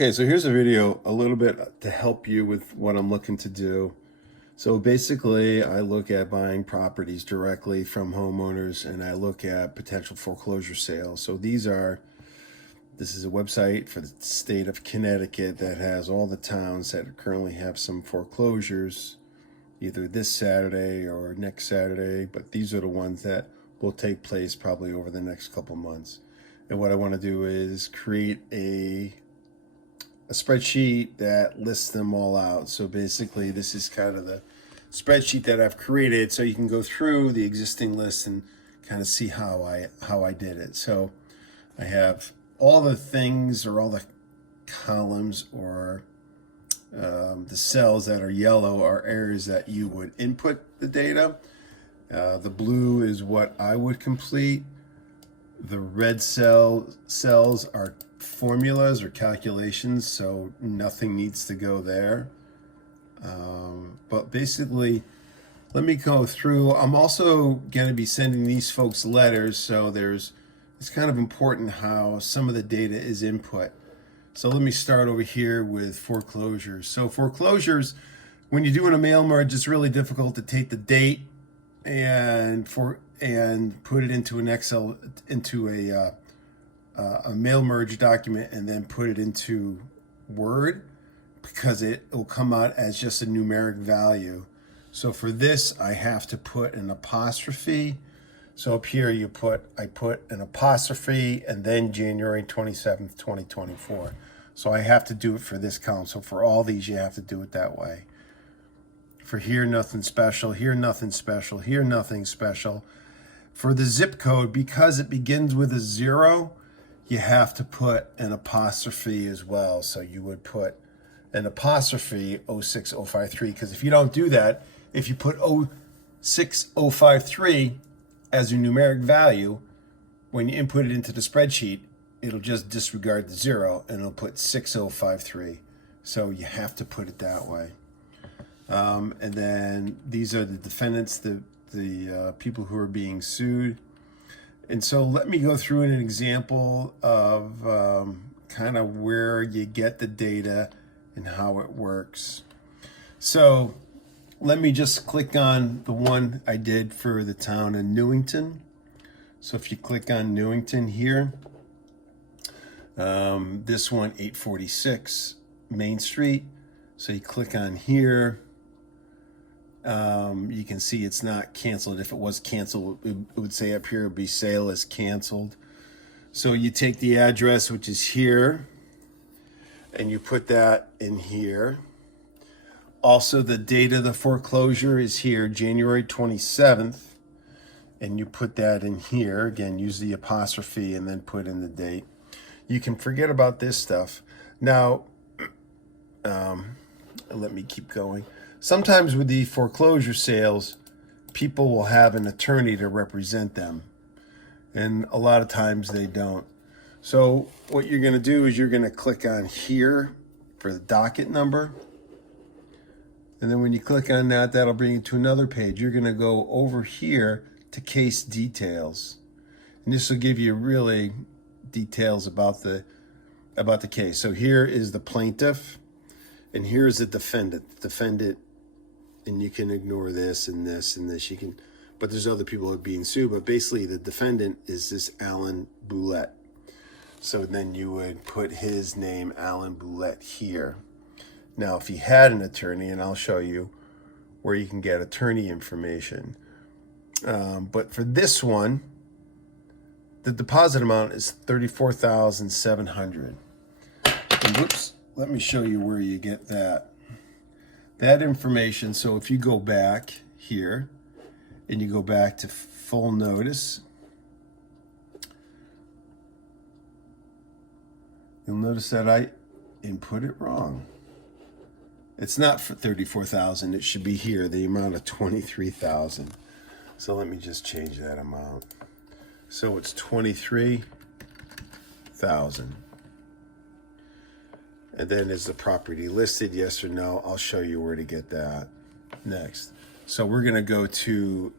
Okay, so here's a video a little bit to help you with what I'm looking to do. So basically, I look at buying properties directly from homeowners and I look at potential foreclosure sales. So this is a website for the state of Connecticut that has all the towns that currently have some foreclosures, either this Saturday or next Saturday, but these are the ones that will take place probably over the next couple months. And what I want to do is create a spreadsheet that lists them all out. So basically this is kind of the spreadsheet that I've created so you can go through the existing list and kind of see how I did it. So I have all the things or all the columns or the cells that are yellow are areas that you would input the data. The blue is what I would complete. The red cells are formulas or calculations, so nothing needs to go there. But basically, let me go through. I'm also going to be sending these folks letters, so it's kind of important how some of the data is input. So let me start over here with foreclosures. So foreclosures, when you're doing a mail merge, it's really difficult to take the date and put it into an Excel, into a mail merge document, and then put it into Word, because it will come out as just a numeric value. So for this, I have to put an apostrophe. So up here I put an apostrophe and then January 27th, 2024. So I have to do it for this column. So for all these, you have to do it that way. For here, nothing special. Here, nothing special. Here, nothing special. For the zip code, because it begins with a 0, you have to put an apostrophe as well. So you would put an apostrophe 06053, because if you don't do that, if you put 06053 as a numeric value, when you input it into the spreadsheet, it'll just disregard the 0 and it'll put 6053. So you have to put it that way. And then these are the defendants, the people who are being sued. And so let me go through an example of kind of where you get the data and how it works. So let me just click on the one I did for the town of Newington. So if you click on Newington here, this one, 846 Main Street. So you click on here. You can see it's not canceled. If it was canceled, it would say up here, it would be sale is canceled. So you take the address, which is here, and you put that in here. Also, the date of the foreclosure is here, January 27th, and you put that in here. Again, use the apostrophe and then put in the date. You can forget about this stuff. Now, let me keep going. Sometimes with the foreclosure sales, people will have an attorney to represent them, and a lot of times they don't. So what you're going to do is you're going to click on here for the docket number, and then when you click on that, that'll bring you to another page. You're going to go over here to case details, and this will give you really details about the case. So here is the plaintiff, and here is the defendant. And you can ignore this and this and this. You can, but there's other people who are being sued. But basically, the defendant is this Alan Boulette. So then you would put his name, Alan Boulette, here. Now, if he had an attorney, and I'll show you where you can get attorney information. But for this one, the deposit amount is $34,700. And whoops, let me show you where you get that information. So if you go back here and you go back to full notice, you'll notice that I input it wrong. It's not for 34,000. It should be here, the amount of 23,000. So let me just change that amount. So it's 23,000. And then is the property listed, yes or no? I'll show you where to get that next. So we're going to go to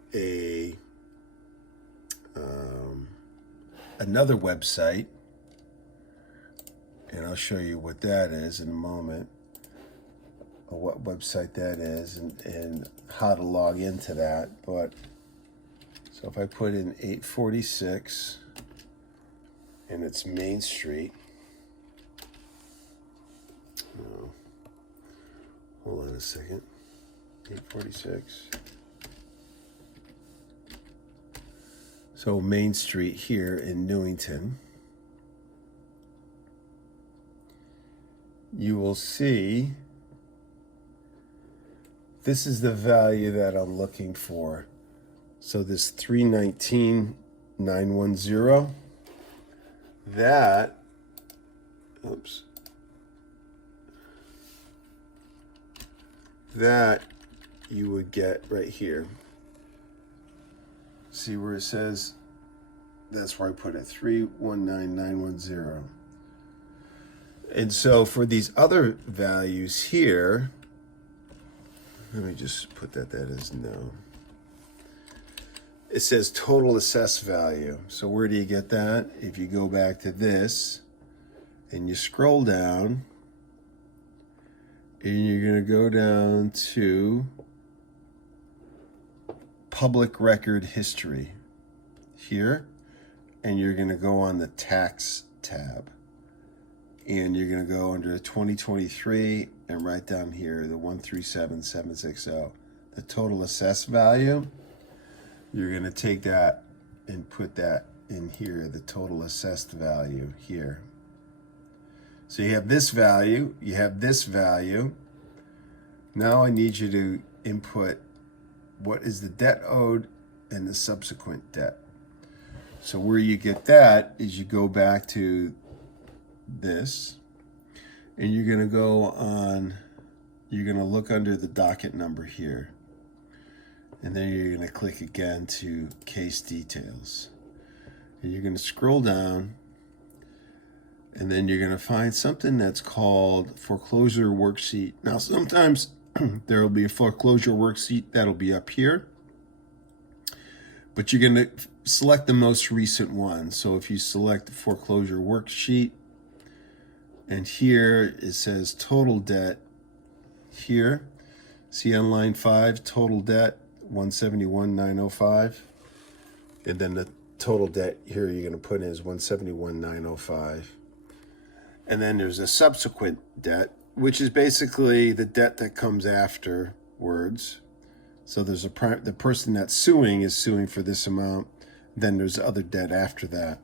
another website, and I'll show you what that is in a moment, or what website that is, and how to log into that. But so if I put in 846 and it's Main Street, oh, hold on a second, 846. So Main Street here in Newington, you will see this is the value that I'm looking for. So this 319,910, that, oops, that you would get right here. See where it says, that's where I put it, 319,910. And so for these other values here, let me just put that as no. It says total assessed value. So where do you get that? If you go back to this and you scroll down, and you're going to go down to public record history here, and you're going to go on the tax tab, and you're going to go under 2023 and right down here, the 137,760, the total assessed value. You're going to take that and put that in here, the total assessed value here. So you have this value, you have this value. Now I need you to input what is the debt owed and the subsequent debt. So where you get that is you go back to this, and you're going to go on, you're going to look under the docket number here, and then you're going to click again to case details, and you're going to scroll down, and then you're going to find something that's called foreclosure worksheet. Now sometimes there will be a foreclosure worksheet that'll be up here, but you're going to select the most recent one. So if you select the foreclosure worksheet, and here it says total debt here, see on line 5, total debt 171,905, and then the total debt here you're going to put in is 171,905. And then there's a subsequent debt, which is basically the debt that comes afterwards. So there's the person that's suing is suing for this amount. Then there's other debt after that.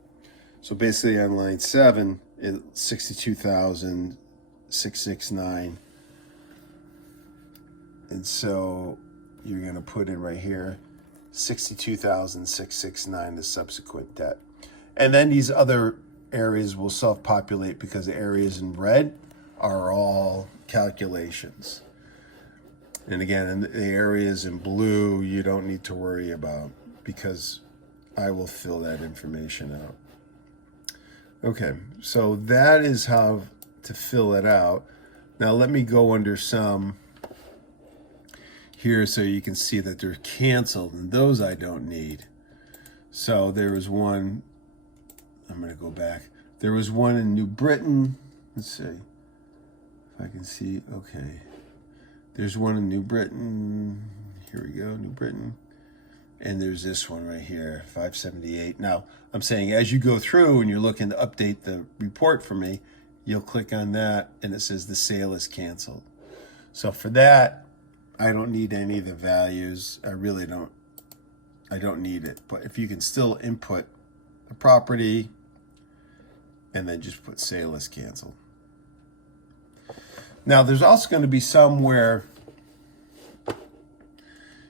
So basically on line 7, it's 62,669. And so you're going to put in right here 62,669, the subsequent debt. And then these other areas will self-populate because the areas in red are all calculations. And again, the areas in blue you don't need to worry about because I will fill that information out. Okay, so that is how to fill it out. Now let me go under some here so you can see that they're canceled, and those I don't need. So there was one, I'm going to go back. There was one in New Britain. Let's see if I can see. Okay. There's one in New Britain. Here we go, New Britain. And there's this one right here, 578. Now, I'm saying as you go through and you're looking to update the report for me, you'll click on that and it says the sale is canceled. So for that, I don't need any of the values. I really don't. I don't need it. But if you can still input the property and then just put sale is canceled. Now, there's also going to be some where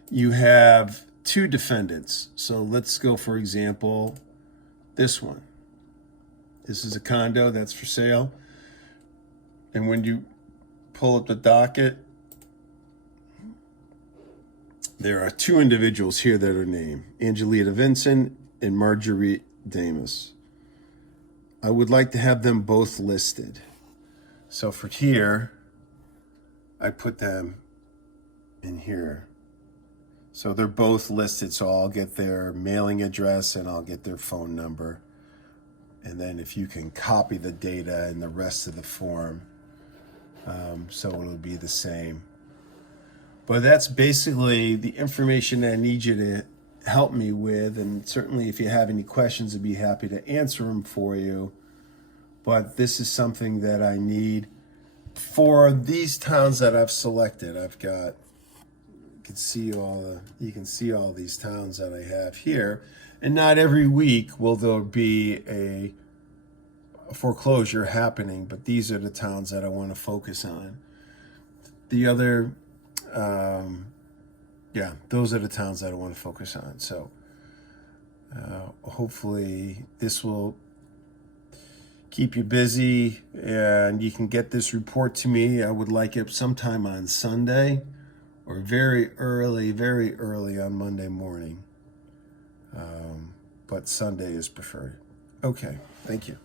you have two defendants. So let's go, for example, this one. This is a condo that's for sale. And when you pull up the docket, there are two individuals here that are named, Angelita Vincent and Marguerite Damus. I would like to have them both listed. So for here, I put them in here. So they're both listed, so I'll get their mailing address and I'll get their phone number. And then if you can copy the data in the rest of the form, so it'll be the same. But that's basically the information that I need you to help me with. And certainly if you have any questions, I'd be happy to answer them for you. But this is something that I need for these towns that I've selected. I've got, you can see all these towns that I have here. And not every week will there be a foreclosure happening, but these are the towns that I want to focus on. The other, those are the towns that I want to focus on. So hopefully this will keep you busy and you can get this report to me. I would like it sometime on Sunday or very early on Monday morning. But Sunday is preferred. Okay, thank you.